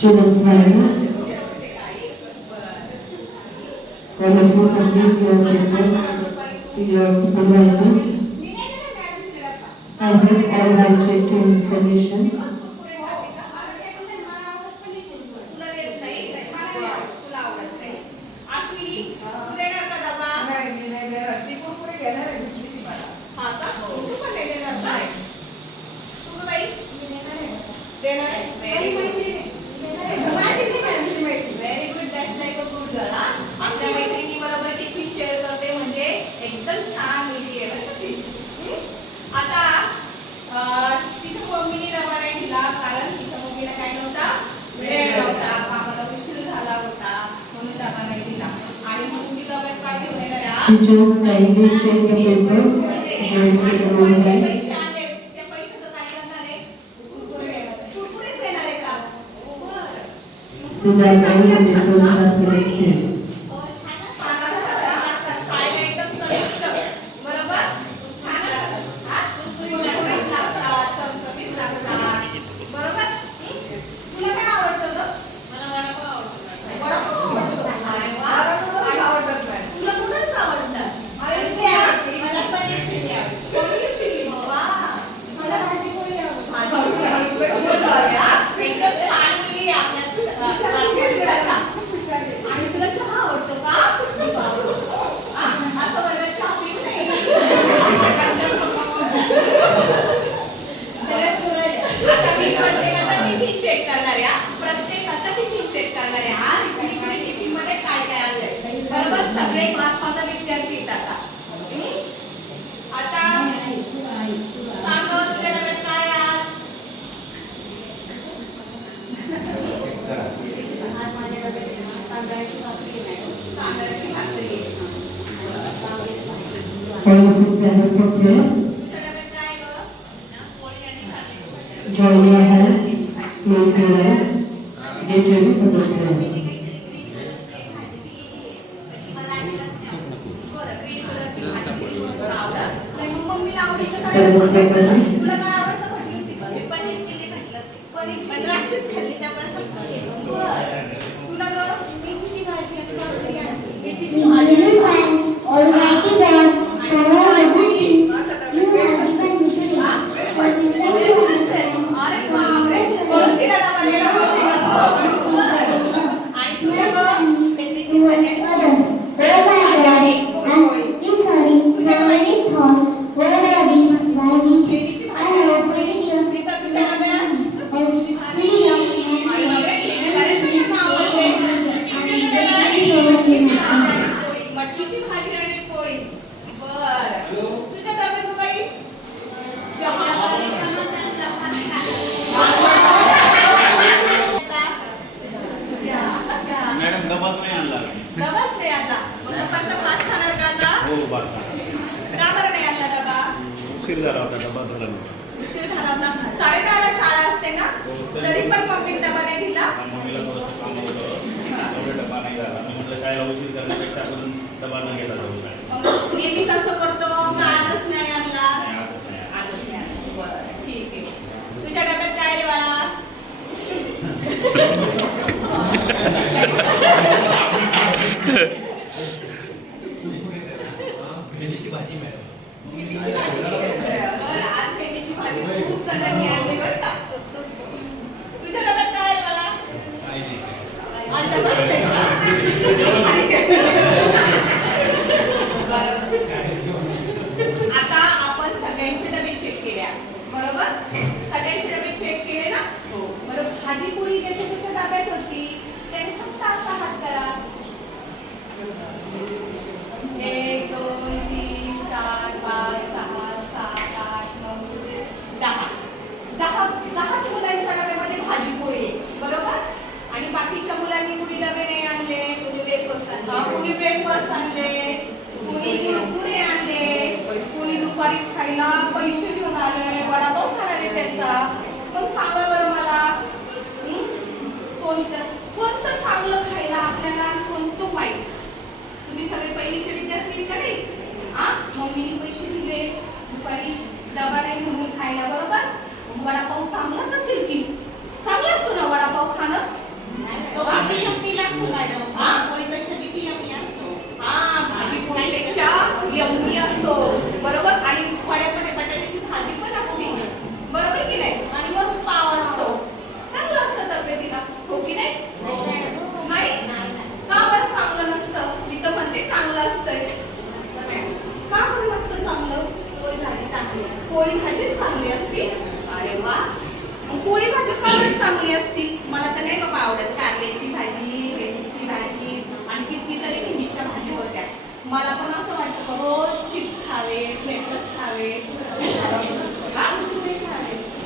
Students managers, colleges and your papers to your supervisors. I hope all have checked your information. Teachers kindly check the papers and check the roll back. So that all the papers are collected. All of us stand up for prayer. Join your hands, close your eyes, get ready for the prayer. उशीर झाला होता डबा झाला उशीर झाला होता 10:30ला शाळा असते ना तरी पण मम्मी डबा नाही दिला मम्मीला थोडंसं काम होतं एवढा डबा नाही झाला मी म्हटलं शाळेला उशीर करण्यापेक्षा आपण डबा न घेता जाऊ शाळेत नेहमीच असं करतो का आजच नाही आणला आजच नाही आणला बरं ठीक आहे तुझ्या डब्यात काय रे बाळा भेंडीची भाजी मॅडम आज भेंडीची भाजी खूप सगळ्यांनी आणली बरं का तुझ्या डब्यात काय रे बाळा आता बसते आता आपण सगळ्यांचे डबे चेक केले बरोबर सगळ्यांचे डबे चेक केले ना पुरी ज्याच्या त्याच्या डब्यात होती त्याने फक्त असा हात करा. 1 2 3 4 5 6 7 8 9 10 मुलांच्या डब्यामध्ये भाजी पोळी आहे, बरोबर. आणि बाकीच्या मुलांनी कुणी डबे नाही आणले, कुणी वेफर्स आणले, कुणी कुरकुरे आणले, कुणी दुपारी खायला पैसे घेऊन आले, वडापाव खाणार आहे त्याचा. मग सांगा बरं मला, कोणतं चांगलं खायला आपल्याला आणि कोणतं वाईट? तुम्ही सगळे पहिलीचे विद्यार्थी का नाही? मम्मीने पैसे दिले दुपारी डबा नाही म्हणून खायला, बरोबर. वडापाव चांगलाच असेल की? चांगला असतो ना वडापाव खाणं? भाजी पोळीपेक्षा यम्मी असतो, बरोबर. आणि वड्यामध्ये बटाट्याची भाजी पण असते, बरोबर की नाही? आणि मग पाव असतो, चांगलं असतं तब्येतीला, हो की नाही? नाही का बरं चांगलं नसतं? मी तर म्हणते चांगलं असतंय. का बरं नसतं चांगलं? पोळी भाजी चांगली असते. अरे वा, पोळी भाजी का बरं चांगली असती? मला तर नाही बाबा आवडत. कारल्याची भाजी, भेंडीची भाजी आणि कितीतरी भेंडीच्या भाजी होत्या. मला पण असं वाटतं की रोज चिप्स खावे, वेफर्स खावे,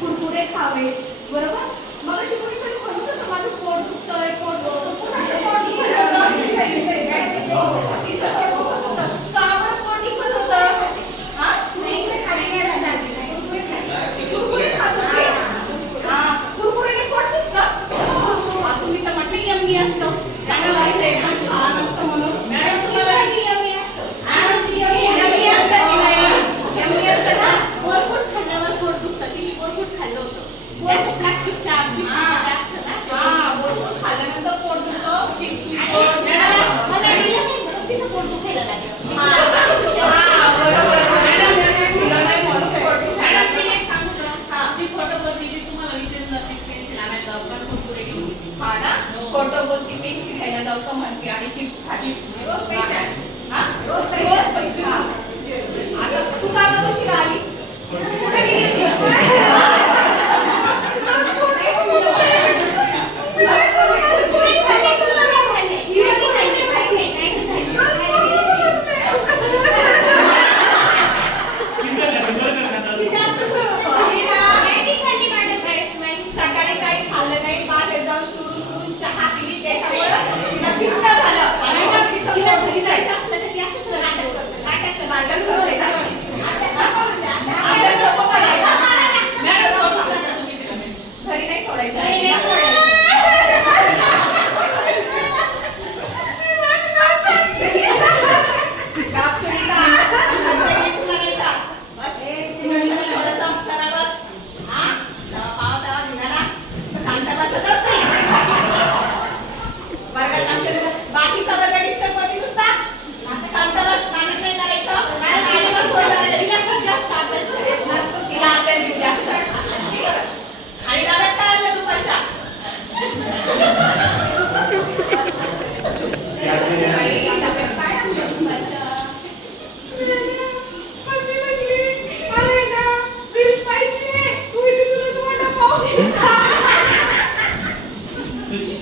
कुरकुरे खावे, बरोबर. मग अशी कोणीतरी म्हणत होतं माझं पोट दुखतंय, पोट दुखतं. कोणाचं पोट दुखत होतं? का बरं पोट दुखत होतं? कुरकुरे खात होते. कुरकुरेने पोट दुखतं. तुम्ही तर म्हटलं यम्मी असतं, चांगलं असतं, एकदम छान असतं म्हणून. तुला माहिती यम्मी असतं? यम्मी असतं की नाही? यम्मी असतं ना? पोळपूट खाल्ल्यावर पोट दुखतं. तिने पोळपूट खाल्लं होतं. त्याचं प्लास्टिकच्या पिशवीमध्ये असतं ना. पोळपूट खाल्ल्यानंतर पोट दुखतं. चिप्स मला दिलं नाही म्हणून तिचं पोट दुखायला लागलं. बरोबर. तुला नाही म्हणून पोट दुखायला मॅडम, मी लागलं. एक सांगू का? ती खोटं बोलली. मी तुम्हाला विचारलं ती पेन्सिल आणायला जाऊ का कुरकुरे घेऊन. हा ना, खोटं बोलती, पेन्सिल घ्यायला जाऊ का म्हणते आणि चिप्स खाती. रोज पैसे. रोज पैसे. आता तू का गं उशिरा आली? कुठे गेली? कुरकुरे खाल्ले तुला नाही खाल्ले? हिरवी खाल्ली, खाल्ली. जास्त करू. सकाळी काही खाल्लं नाही, बाहेर जाऊन सुरून चहा पिली, त्याच्यामुळे तिला पित्त झालं आणि मग तिचं पोट घरी जायचं असलं तर ती असंच नाटक करते. अभ्यास नको करायला. घरी नाही सोडायचं. गाप सुनीता. बस थोडंसं सरळ बस. पाव निघाला शांत बसतच नाही. वर्गात असलेलं बाकीचा वर्ग डिस्टर्ब होती नुसता. शांत बस, नाटक नाही करायचं. आणि बस होईल. तिला खूप जास्त अभ्यास करायचा. तिला अभ्यास घेऊ जास्त. आणि डब्यात काय आणलं दुपारच्या? डब्यात काय आणलं दुपारच्या? मम्मी म्हटली मला आहे ना बिल्स पाहिजे. तू इथे तुला वडापाव घे.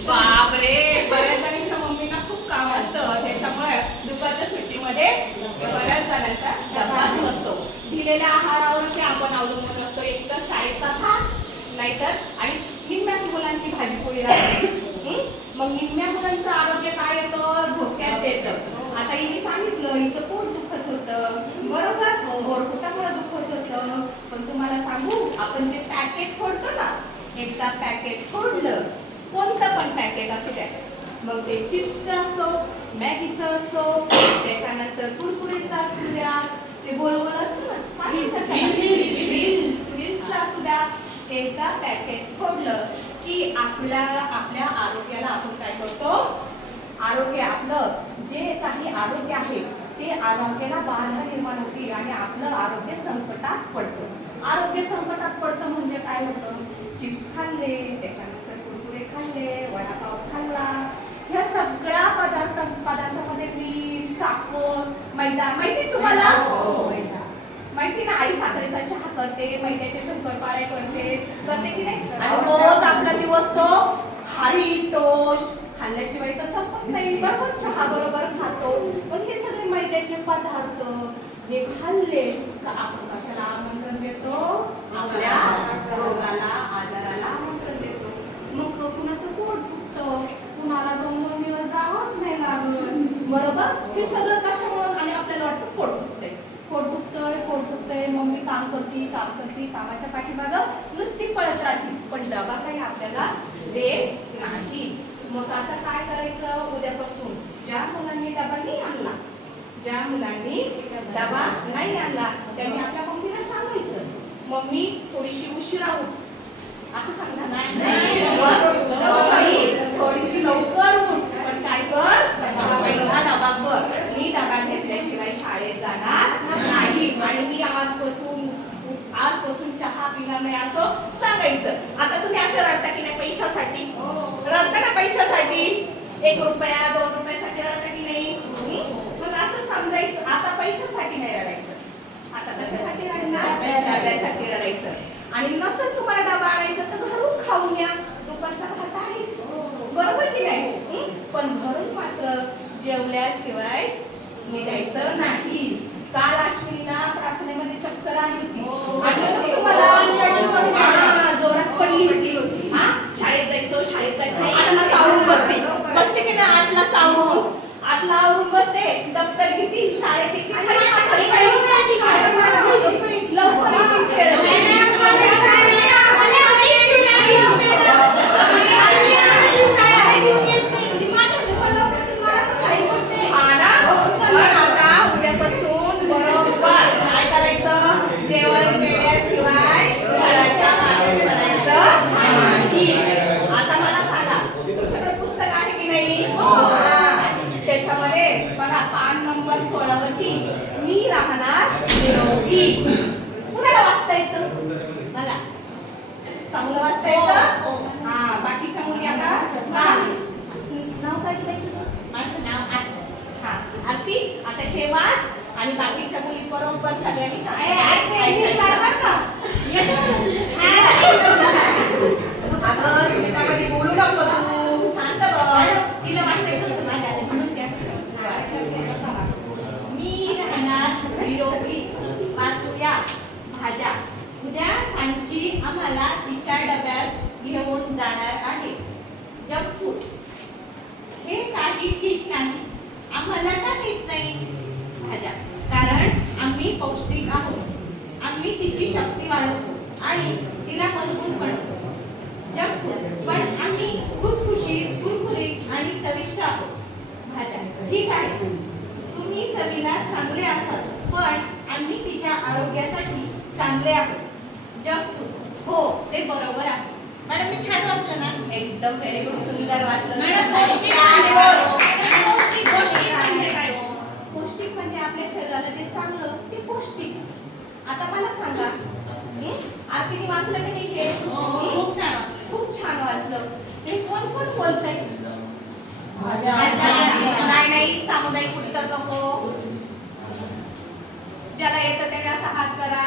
बापरे, बऱ्याच जणांच्या मम्मींना खूप काम असतं, त्याच्यामुळे दुपारच्या सुट्टीमध्ये बऱ्याच जणांचा डब्बाच नसतो. दिलेल्या आहारावर ते आपण अवलंबून असतो. एक तर शाळेचा भात, नाहीतर आणि निम्म्याच मुलांची भाजी पोळी राहते. मग निम्म्या मुलांचं आरोग्य काय येतं? धोक्यात येतं. आता हिने सांगितलं हिचं पोट दुखत होतं, बरोबर. पोटामुळे दुखत होतं. पण तुम्हाला सांगू, आपण जे पॅकेट फोडतो ना, एकदा पॅकेट फोडलं, कोणतं पण पॅकेट असू द्या, मग ते चिप्सचं असो, मॅगीचं असो, त्याच्यानंतर कुरकुरेचं असू द्या, ते गोल गोल असतं ना, व्हील्सचं असू द्या, एकदा पॅकेट फोडलं की आपल्या आरोग्याला आपण काय करतो? आरोग्य, आपलं जे काही आरोग्य आहे ते आरोग्याला बाधा निर्माण होती आणि आपलं आरोग्य संकटात पडतं. आरोग्य संकटात पडतं म्हणजे काय होतं? चिप्स खाल्ले, त्याच्यानंतर कुरकुरे खाल्ले, वडापाव खाल्ला, ह्या सगळ्या पदार्थामध्ये मीठ, साखर, मैदा, माहिती तुम्हाला? माहिती ना, आई साखरेचा चहा करते, मैद्याचे शंकरपाळे करते की नाही? आणि रोज आपला दिवस तो खारी टोस्ट खाल्ल्याशिवाय तर संपत नाही बरोबर चहा बरोबर खातो पण हे सगळे मैद्याचे पदार्थ हे खाल्ले का आपण कशाला आमंत्रण देतो आपल्या रोगाला आजाराला आमंत्रण देतो मग कुणाचं पोट दुखतं कुणाला 2-2 दिवस जावंच नाही लागत बरोबर हे सगळं कशामुळं आणि आपल्याला वाटतं पोट दुखतंय मम्मी काम करते कामाच्या पाठीमागं नुसती पळत राहते पण डबा काही आपल्याला देत नाही मग आता काय करायचं उद्यापासून ज्या मुलांनी डबा नाही आणला त्यांनी आपल्या मम्मीला सांगायचं मम्मी थोडीशी उशिरा उठ असं सांगणार नाही थोडीशी लवकर उठ पण काय कर पहिला डबा कर मी डबा घेतल्याशिवाय शाळेत जाणार नाही आणि मी आजपासून चहा पिणार नाही असं सांगायचं आता तुम्ही असं रडता की नाही पैशासाठी रडता ना पैशासाठी 1 रुपया 2 रुपयासाठी रडता की नाही मग असं समजायचं आता पैशासाठी नाही रडायचं आता कशासाठी रडणार डब्यासाठी रडायचं आणि नसेल तुम्हाला डबा आणायचा तर घरून खाऊन घ्या दुपारचा भात आहेच बरोबर की नाही पण घरून मात्र जेवल्याशिवाय निघायचं नाही काल अश्विनीला प्रार्थनेमध्ये चक्कर आली होती आठवतं तुम्हाला जोरात पडली होती शाळेत जायचं 8ला चावरून बसते की नाही 8ला आवरून बसते दप्तर घेते शाळेत येते लवकर उद्यापासून बरोबर काय करायचं जेवण केल्याशिवाय घराच्या बाहेर पडायचं नाही आता मला सांगा तुमच्याकडे पुस्तक आहे की नाही त्याच्यामध्ये बघा पान नंबर 16 वरती मी राहणार निरोगी कुणाला वाचता येतं मला चांगलं वाचता येतं बाकीच्या मुली आता नाव काय केलं तुझं माझं नाव आरती आता हे वाच आणि बाकीच्या मुली बरोबर सगळ्यांनी शाळेत अगं सुनीतामध्ये बोलू नको तू शांत बस तिला वाचायचं होतं माझ्या आधी म्हणून मी राहणार निरोगी वाचूया भाज्या उद्या सांची आम्हाला तिच्या डब्यात घेऊन जाणार आहे जंक फूड हे काही ठीक नाही आम्हाला का घेत नाही भाज्या कारण आम्ही पौष्टिक आहोत आम्ही तिची शक्ती वाढवतो आणि तिला मजबूत बनवतो जंक फूड पण आम्ही खुसखुशीत कुरकुरीत आणि चविष्ट आहोत भाज्या ठीक आहे तुम्ही चवीला चांगले असाल पण आम्ही तिच्या आरोग्यासाठी चांगले आहोत जंक फूड हो ते बरोबर आहे मॅडम मी छान वाचलं ना एकदम व्हेरी गुड सुंदर वाचलं मॅडम पौष्टिक म्हणजे आपल्या शरीराला जे चांगलं ते पौष्टिक आता मला सांगा आरतीने वाचलं की नाही हे खूप छान वाचलं हे कोण बोलतंय नाही सामुदायिक उत्तर नको ज्याला येतं त्याने असा हात करा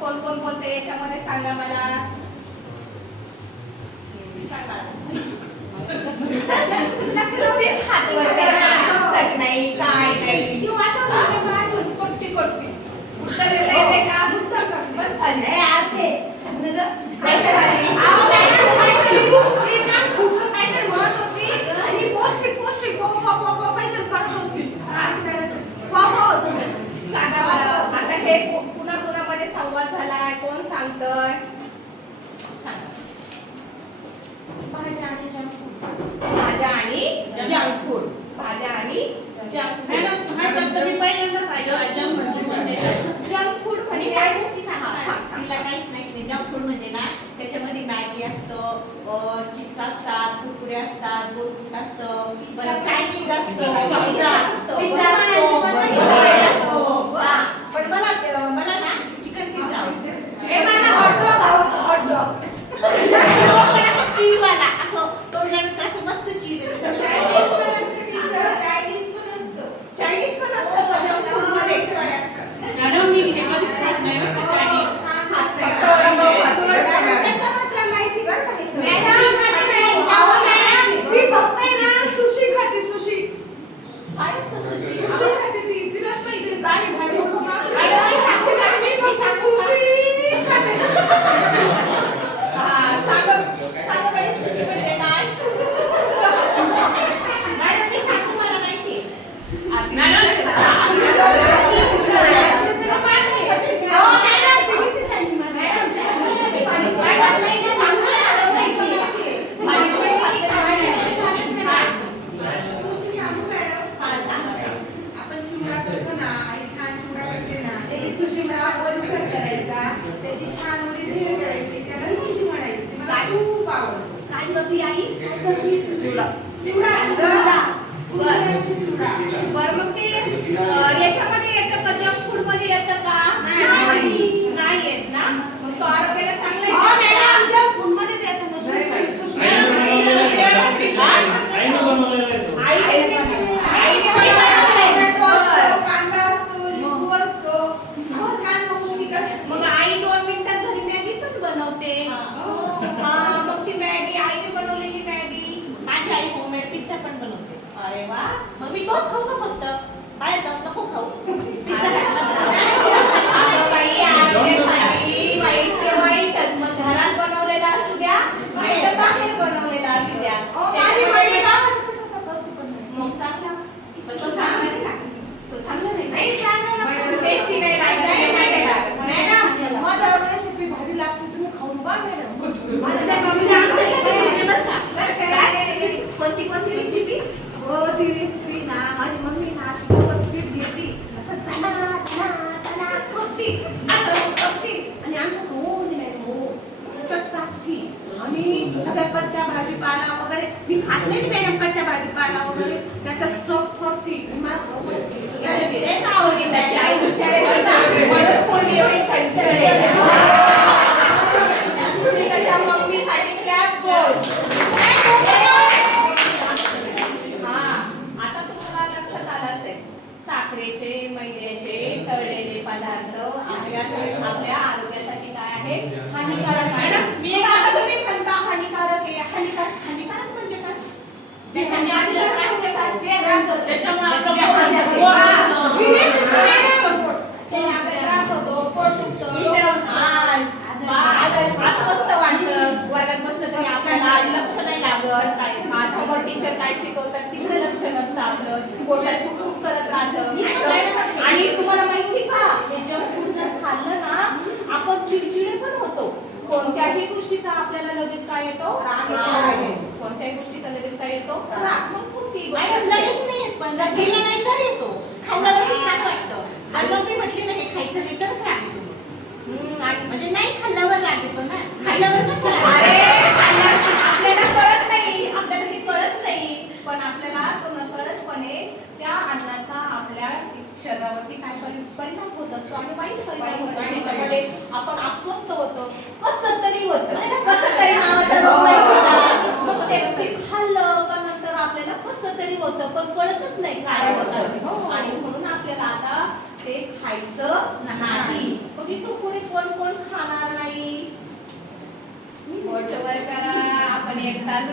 कोण बोलते याच्यामध्ये सांगा मला पुस्तक नाही काय नाही उत्तर येते का बस अर्थे सांगा मला आता हे कुणामध्ये संवाद झालाय कोण सांगतोय भाज्या आणि जंक फूड मॅडम हा शब्द मी पहिल्यांदाच ऐकला जंक फूड म्हणजे तिला काहीच नाही जंक फूड म्हणजे ना त्याच्यामध्ये मॅगी असतं चिप्स असतात कुरकुरे असतात बोलपूट असतं चायनीज असतं पण मला ना चिकन पिझ्झा चीज वाला असं तोडल्यानंतर असं मस्त चीज चायनीज पण असतं मॅडम मी हे कधीच खात नाही माहिती बरं का चिवडा बरं मग ते याच्यामध्ये येतं का जंक फूड मध्ये येतं का नाही येत ना मग तो आरोग्याला चांगला आहे जंक फूड मध्ये येतो मग आई 2 मिनिटात घरी मॅगी पण बनवते मग ती मॅगी आईने बनवलेली मॅगी माझी आई होममेड पिझ्झा पण बनवते अरे वा मग मी तोच खाऊ का फक्त बाहेर जाऊन नको खाऊ बाई आरोग्यासाठी वाईट ते वाईटच मग घरात बनवलेला असू द्या नाहीतर बाहेर बनवलेला असू द्या मग चांगला पण तो चांगला नाही लागत तो चांगला नाही टेस्टी नाही लागत मॅडम माझा रेसिपी भारी लागते तुम्ही खाऊन बघा मॅडम कोणती रेसिपी हो ती रेसिपी ना माझी मम्मी ना अशी पीठ घेतली असं तना करते आणि आमच्या कोणी नाही हो टाकती आणि सगळ्या कच्च्या भाजीपाला वगैरे मी खात नाही मॅडम कच्च्या भाजीपाला वगैरे त्याच्यात स्टॉक करते मला खाऊ तेच आवडते त्याची आई हुशार आहे म्हणूनच कोणी एवढी छान सुनीताच्या मम्मीसाठी क्लॅप बोर्ड आता तुम्हाला लक्षात आलं असेल साखरेचे मैद्याचे तळलेले पदार्थ आपल्या आरोग्यासाठी काय आहे हानिकारक आहे आता तुम्ही म्हणता हानिकारक आहे हानिकारक म्हणजे काय ज्याच्याने आपल्याला त्रास होतात त्याच्यामुळे अस्वस्थ वाटतं वर्गात बसलं तरी आपल्याला लक्ष नाही लागत समोर टीचर काय शिकवतात तिकडे लक्ष नसतं आपलं पोटात खूप करत राहतं आणि तुम्हाला माहिती का हे जंक फूड जर खाल्लं ना आपण चिडचिडे पण होतो कोणत्याही गोष्टीचा आपल्याला लगेच काय येतो राग येतो कोणत्याही गोष्टीचा लगेच काय येतो राग मग कोणती लगेच नाही पण जर केलं नाही तर येतो खाल्ल्यावर छान वाटतं आणि मग मी म्हटली ना हे खायचं नाही तरच राग येतो म्हणजे नाही खाल्ल्यावर राग येतो ना खाल्ल्यावर कसं आपल्याला कळत नाही पण आपल्याला तो नकळतपणे त्या अन्नाचा आपल्या शरीरावरती काय परिणाम होत असतो आणि वाईट परिणाम होतो आणि त्याच्यामध्ये आपण अस्वस्थ होतो कसं तरी नावाचा रोग नाही होता मग ते खाल्लं का नंतर आपल्याला कसं तरी होतं पण कळतच नाही काय होतं आणि म्हणून आपल्याला आता ते खायचं नाही मग इथून पुढे कोण खाणार नाही वर करा आपण 1 तास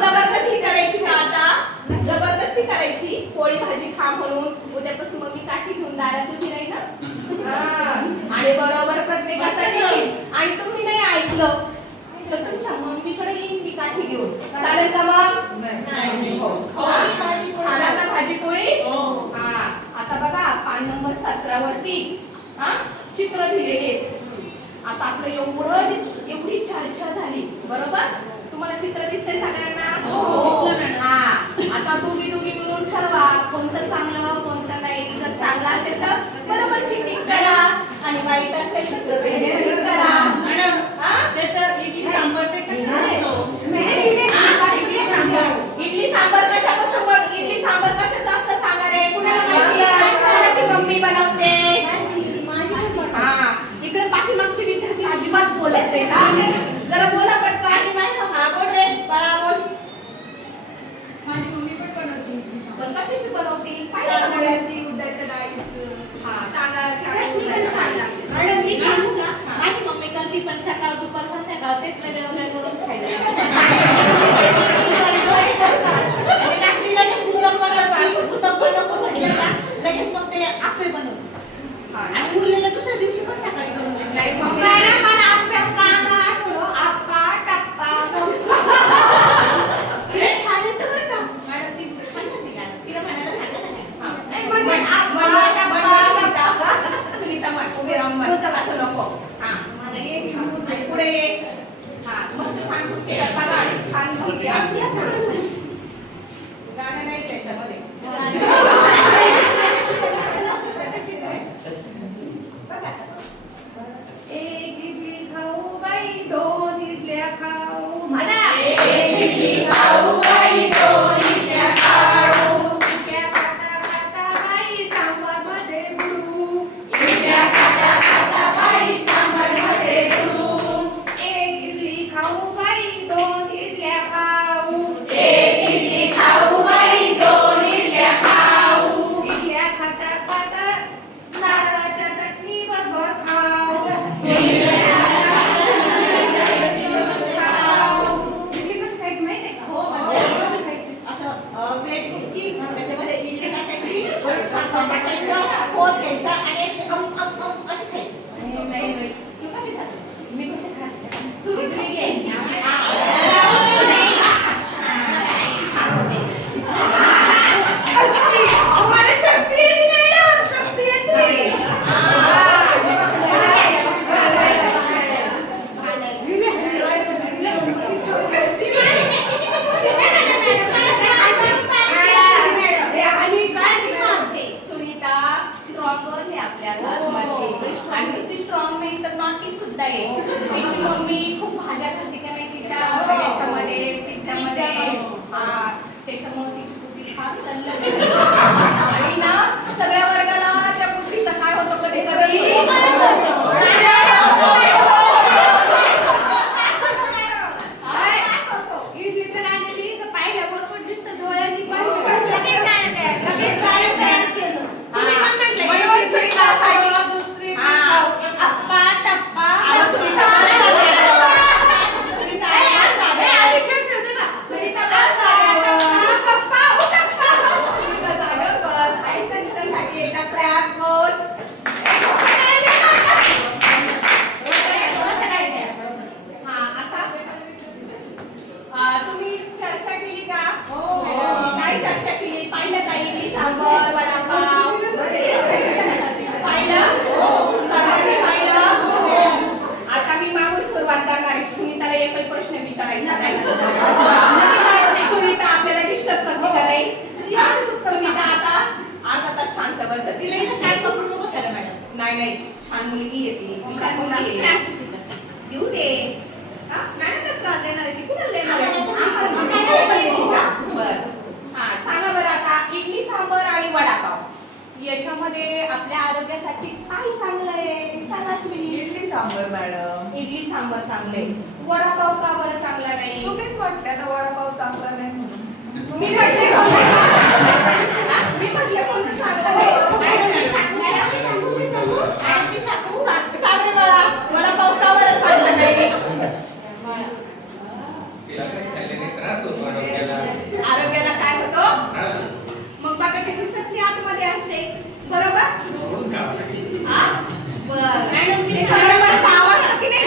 जबरदस्ती करायची का आता जबरदस्ती करायची पोळी भाजी खा म्हणून उद्यापासून मग मी काठी घेऊन दारात उभी राही ना आणि बरोबर प्रत्येकाचा आणि तुम्ही नाही ऐकलं तर तुमच्या मम्मीकडे येईन मी काठी घेऊन चालेल का मग खाणार ना भाजी पोळी आता बघा पान नंबर 17 वरती चित्र दिलेले आता आपलं एवढी चर्चा झाली बरोबर तुम्हाला चित्र दिसतंय सगळ्यांना आता दोघी मिळून ठरवा कोणतं चांगलं कोणतं नाही जर चांगलं असेल तर बरोबर चिटिंग करा आणि वाईट असेल तर करा त्याच्यात इडली सांबार इडली सांबार कशाचं असतं सांगा रे कुणाला माहिती मम्मी बनवते इकडे पाठीमागचे विद्यार्थी अजिबात बोलत नाही ना जरा बोला पटकन आणि बोल रे बाळा बोल माझी मम्मी पण बनवते पण कशाची बनवते तांदळाची उडदाच्या डाळीचं मॅडम मी सांगू का माझी मम्मी करते पण सकाळ दुपार संध्याकाळ तेच वेगळे करून खायचं लगेच मग ते आपे बनवते आणि उरलेलं दुसऱ्या दिवशी पण सकाळी करून देते छान येतं बरं का मॅडम ती छान म्हणते तिला म्हणायला सांगा ना फोन घ्यायचा आणि अशी अशी खायची. नाही तू कशी खाते? मी कशी खाते? चुरकी घ्यायची. मला शक्ती येते मॅडम, शक्ती येते. सुनीता स्ट्रॉंग आहे आपल्या क्लासमध्ये आणि नुसती स्ट्रॉंग नाही तर नॉटी सुद्धा आहे. तिची मम्मी खूप भाज्या खाते का नाही तिच्या याच्यामध्ये पिझ्झामध्ये, त्याच्यामुळे तिची बुद्धी फार तल्लख आहे. आणि ना सगळ्या वर्गाला त्या बुद्धीचा काय होतं कधी कधी इडलीचं दाणे मी तर पाहिल्याबरोबर दिसतं डोळ्यांनी पण लगेच गाणं तयार केलं. तुम्ही पण म्हटलं, म्हणून सुनीतासाठी दुसरी अप्पा टप्पा अहो, सुनीता सुनीता जागं बस. आई संगीतासाठी एकदा clap goes. हा, आता तुम्ही चर्चा केली का? काय चर्चा केली? पाहिलं का इडली सांबर वडापाव पाहिलं? सगळ्यांनी पाहिलं? आता मी मागून सुरुवात करणार आहे. सुनीताला एकही प्रश्न विचारायचा नाही. सुनीता आपल्याला डिस्टर्ब करते का नाही? सुनीता आता अर्धा तास शांत बसत. नाही नाही, छान मुलगी येते, हुशार मुलगी आहे. देऊ दे. मॅडम कसं का देणार आहे? ती कुणाला देणार आहे? आम्हाला देते का? बरं. हा, सांगा बरं आता इडली सांबर आणि वडापाव याच्यामध्ये आपल्या आरोग्यासाठी काय चांगलं आहे? सांगा अश्विनी. इडली सांबर मॅडम. इडली सांबर चांगले, वडापाव का बरं चांगला नाही? तुम्हीच म्हटलं ना वडापाव चांगला नाही म्हणून. मी म्हटले म्हणून चांगलं नाही. सांग रे मला, वडापाव का बरं चांगलं नाही? आरोग्याला काय होतं? मग बटाट्याची चटणी आतमध्ये असते, बरोबर? हा? बरं. ते खरं साव असतं की नाही?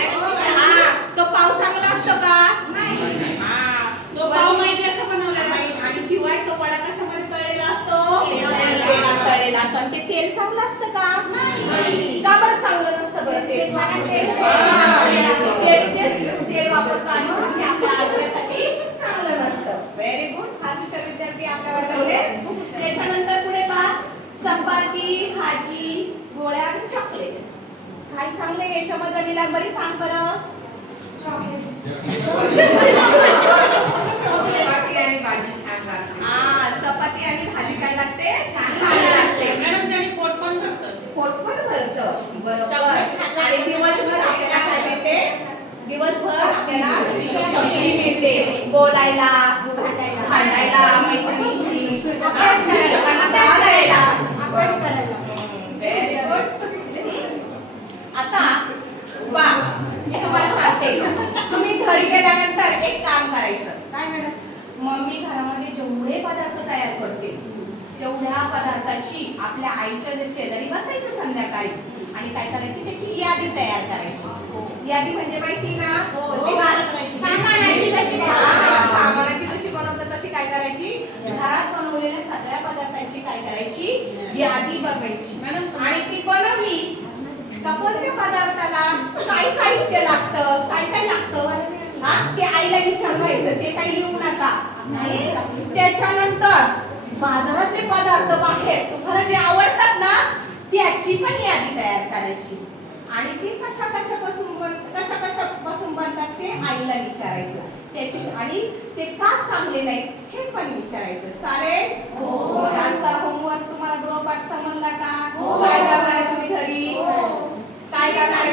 हा, तो पाव चांगला असतो का? हा, तो पाव मैद्याचा बनवलेला नाही. आणि शिवाय तो वडा कशामध्ये तळलेला असतो? तेलात तळलेला असतो. आणि ते तेल चांगलं असतं का? का बरं चांगलं नसतं बरं ते? तेल वापरतो आणि मग ते आपल्या आरोग्यासाठी चांगलं नसतं. Very good. फार हुशार विद्यार्थी आपल्या वर्गातले. त्याच्यानंतर पुढे पहा, चपाती, भाजी, गोळ्या आणि चॉकलेट. काय चांगलं याच्यामध्ये निलांबरी सांग बरं. चपाती आणि भाजी छान लागते. हा, चपाती आणि भाजी काय लागते? छान लागते. मॅडम त्याने पोट पण भरतं. पोट पण भरतं, बरोबर. आणि दिवसभर आपल्याला काय मिळते? दिवसभर आपल्याला शक्ती मिळते बोलायला, भांडायला, मैत्रिणीशी, शिक्षकांना द्यायला, अभ्यास करायला. Very good. आता वा, मी तुम्हाला सांगते, तुम्ही घरी गेल्यानंतर एक काम करायचं. काय मॅडम? मम्मी घरामध्ये जेवढे पदार्थ तयार करते तेवढ्या पदार्थाची आपल्या आईच्या शेजारी बसायचं संध्याकाळी आणि काय करायची? त्याची यादी तयार करायची. यादी म्हणजे माहिती ना? सामानाची जशी बनवतात तशी काय करायची? घरात बनवलेल्या सगळ्या पदार्थांची काय करायची? यादी बनवायची. आणि ती बनवली का कोणत्या पदार्थाला काय साहित्य लागतं, काय काय लागतं, हा ते आईला विचारायचं. ते काही लिहू नका. त्याच्यानंतर बाजारातले पदार्थ बाहेर तुम्हाला जे आवडतात ना त्याची पण यादी तयार करायची आणि ते कशा कशापासून बनतात ते आईला विचारायचं. त्याची आणि ते का चांगले नाही हे पण विचारायचं. चालेल? मुलांचा होमवर्क तुम्हाला गृहपाठ समजला का? काय करणार आहे तुम्ही घरी? काय करणार आहे?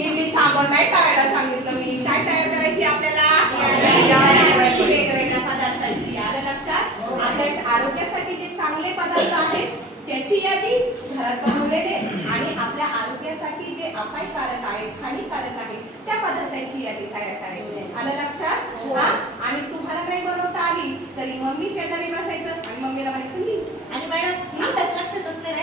इडली सांबर नाही करायला सांगितलं मी. काय तयार करायची आपल्याला? वेगवेगळ्या पदार्थांची. आलं लक्षात? आपल्या आरोग्यासाठी जे चांगले पदार्थ आहेत त्याची यादी घरात बनवलेले आणि आपल्या आरोग्यासाठी जे अपायकारक आहेत, हानिकारक आहेत त्या पदार्थांची यादी तयार करायची. आलं लक्षात? हा? आणि तुम्हाला नाही बनवता आली तरी मम्मी शेजारी बसायचं आणि मम्मीला म्हणायचं मी. आणि मॅडम अभ्यास लक्षातच नाही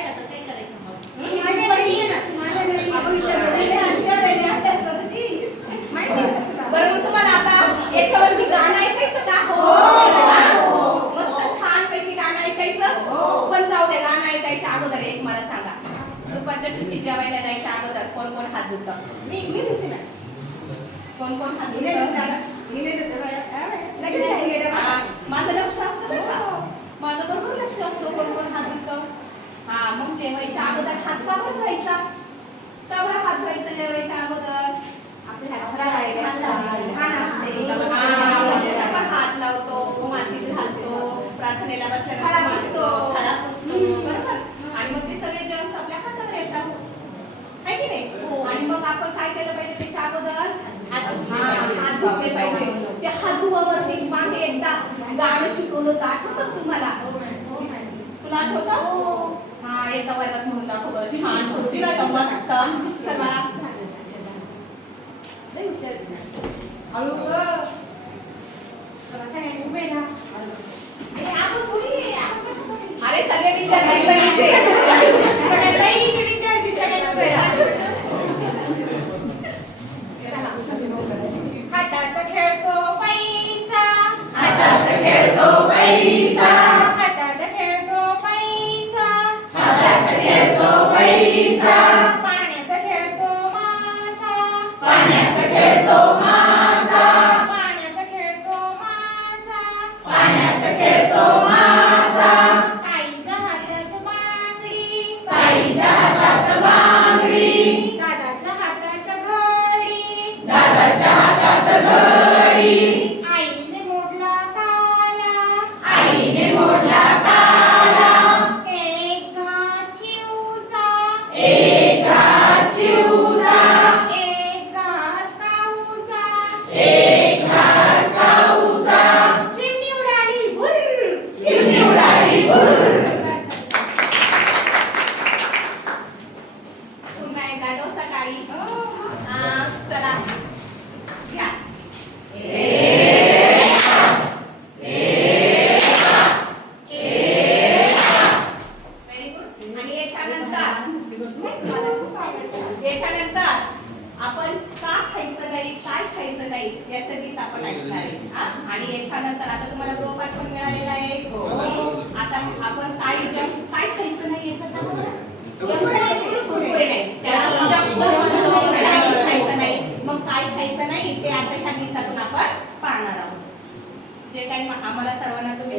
दुपारच्या सुट्टी जेवायला जायच्या अगोदर कोण कोण हात धुतं? मी धुते ना. कोण कोण हात मी नाही धुतं? धुते. मी नाही धुते बाया. लगेच नाही गेलं हा, बाबा. माझं लक्ष असतं बरं का. माझं बरोबर लक्ष असतं कोण कोण हात धुतं. हा, मग जेवायच्या अगोदर हात का बरं धुवायचा? का बरं हात धुवायचा जेवायच्या अगोदर? आपल्या हाताला लहान असते. आपण हात लावतो, मातीत घालतो, प्रार्थनेला बसल्यानंतर खडा पुसतो. खडा पुसतो, बरोबर? आणि मग ते सगळे जर्म्स आपल्या हातावर येतात. आहे की नाही? आणि मग आपण काय केलं पाहिजे त्याच्या अगोदर? हात धुतले पाहिजे. त्या हात धुवावरती मागे एकदा गाणं शिकवलं होतं, आठवतं तुम्हाला? तुला आठवतं? हा, येता वर्गात म्हणून दाखव बरं. छान होती ना तर मस्त. सगळा लई हुशार आहे. हळू गं. सगळ्यांनी उभे राहा. आपण कोणी आपण कसं करू? अरे सगळे विद्यार्थी बहिणीचे. सगळे बहिणीचे विद्यार्थी सगळे उभे राहा. हातात खेळतो पैसा, हातात खेळतो पैसा, हातात खेळतो पैसा, हातात खेळतो पैसा, पाण्यात खेळतो मासा, पाण्यात खेळतो मासा, पाण्यात खेळतो मासा, पाण्यात खेळतो मासा, आईच्या हातात बांगडी, ताईच्या हातात बांगडी, दादाच्या हातात घडी, दादाच्या हातात घडी, आईने मोडला ताला, आईने मोडला ताला, एक घास चिवचा, एक घास चिवचा, एक घास काऊचा, एक घास खाऊचा, चिमणी उडाली भुर्र. चिमणी उडाली भुर्र. पुन्हा एकदा डोसा टाळी. चला घ्या. Very good. आणि याच्यानंतर आपण का खायचं नाही, काय खायचं नाही याचं गीत आपण ऐकणार आहे. हा? आणि याच्यानंतर आता तुम्हाला गृहपाठ पण मिळालेला आहे. आता आपण काय खायचं नाही हे कसं कुरकुरे नाही. त्याला आपण junk food म्हणतो, Chinese खायचं नाही. मग काय खायचं नाही ते आता ह्या गीतातून आपण पाहणार आहोत. जे काही आम्हाला सर्वांना तुम्ही